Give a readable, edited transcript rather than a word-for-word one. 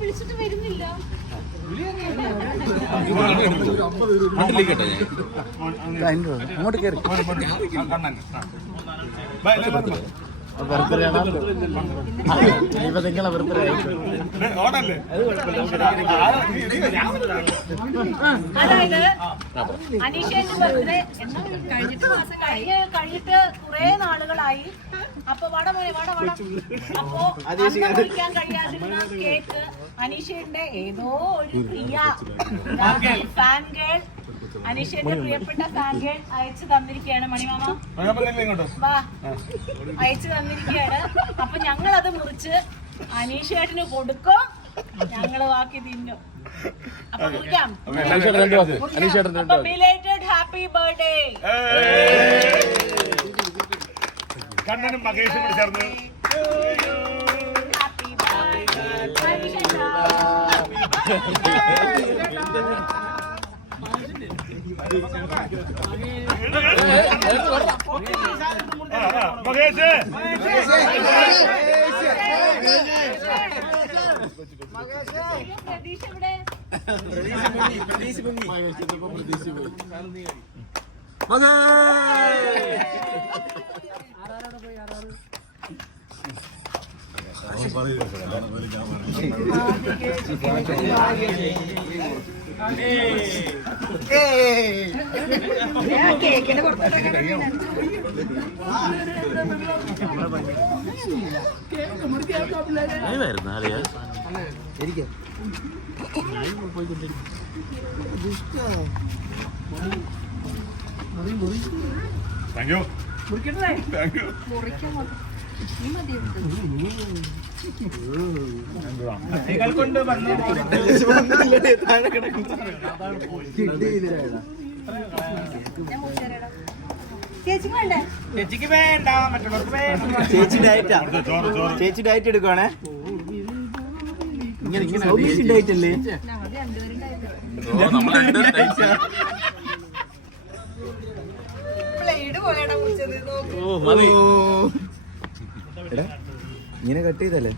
വിളിച്ചിട്ട് വരുന്നില്ല. അങ്ങോട്ട് കയറി നിങ്ങളെ ബർത്ത്ഡേ അതായത് അനീഷേന്റെ ബർത്ത്ഡേ കഴിഞ്ഞിട്ട് കുറെ നാളുകളായി. അപ്പൊ വട അപ്പൊ അന്ന് മുറിക്കാൻ കഴിയാതിരുന്ന കേക്ക് അനീഷേന്റെ ഏതോ ഒരു പ്രിയ ഫാൻ ഗേൾ, അനീഷേന്റെ പ്രിയപ്പെട്ട ഫാൻ ഗേൾ അയച്ചു തന്നിരിക്കുകയാണ്. മണിമാമ വാ, അയച്ചു തന്നിരിക്കുകയാണ്. അപ്പൊ ഞങ്ങൾ അത് മുറിച്ച് അനീഷേട്ടന് കൊടുക്കും, ഞങ്ങള് ബാക്കി തിന്നും. അപ്പൊ മുറിക്കാം. അപ്പൊ ബിലേറ്റഡ് ഹാപ്പി ബർത്ത്ഡേ. കണ്ണനും മകേഷും കൂടി ചേർന്ന് ഹാപ്പി ബർത്ത്ഡേ അനീഷേട്ടാ. മകേഷ് പ്രതീക്ഷ ഇവിടെ താങ്ക് യു. ചേച്ചിക്ക് വേണ്ട, മറ്റുള്ളവർക്ക് വേണ്ട. ചേച്ചി ഡയറ്റ് എടുക്കുവാണേ. ഇങ്ങനെ ഡയറ്റ് അല്ലേ? ഇങ്ങനെ കട്ട് ചെയ്തല്ലേ?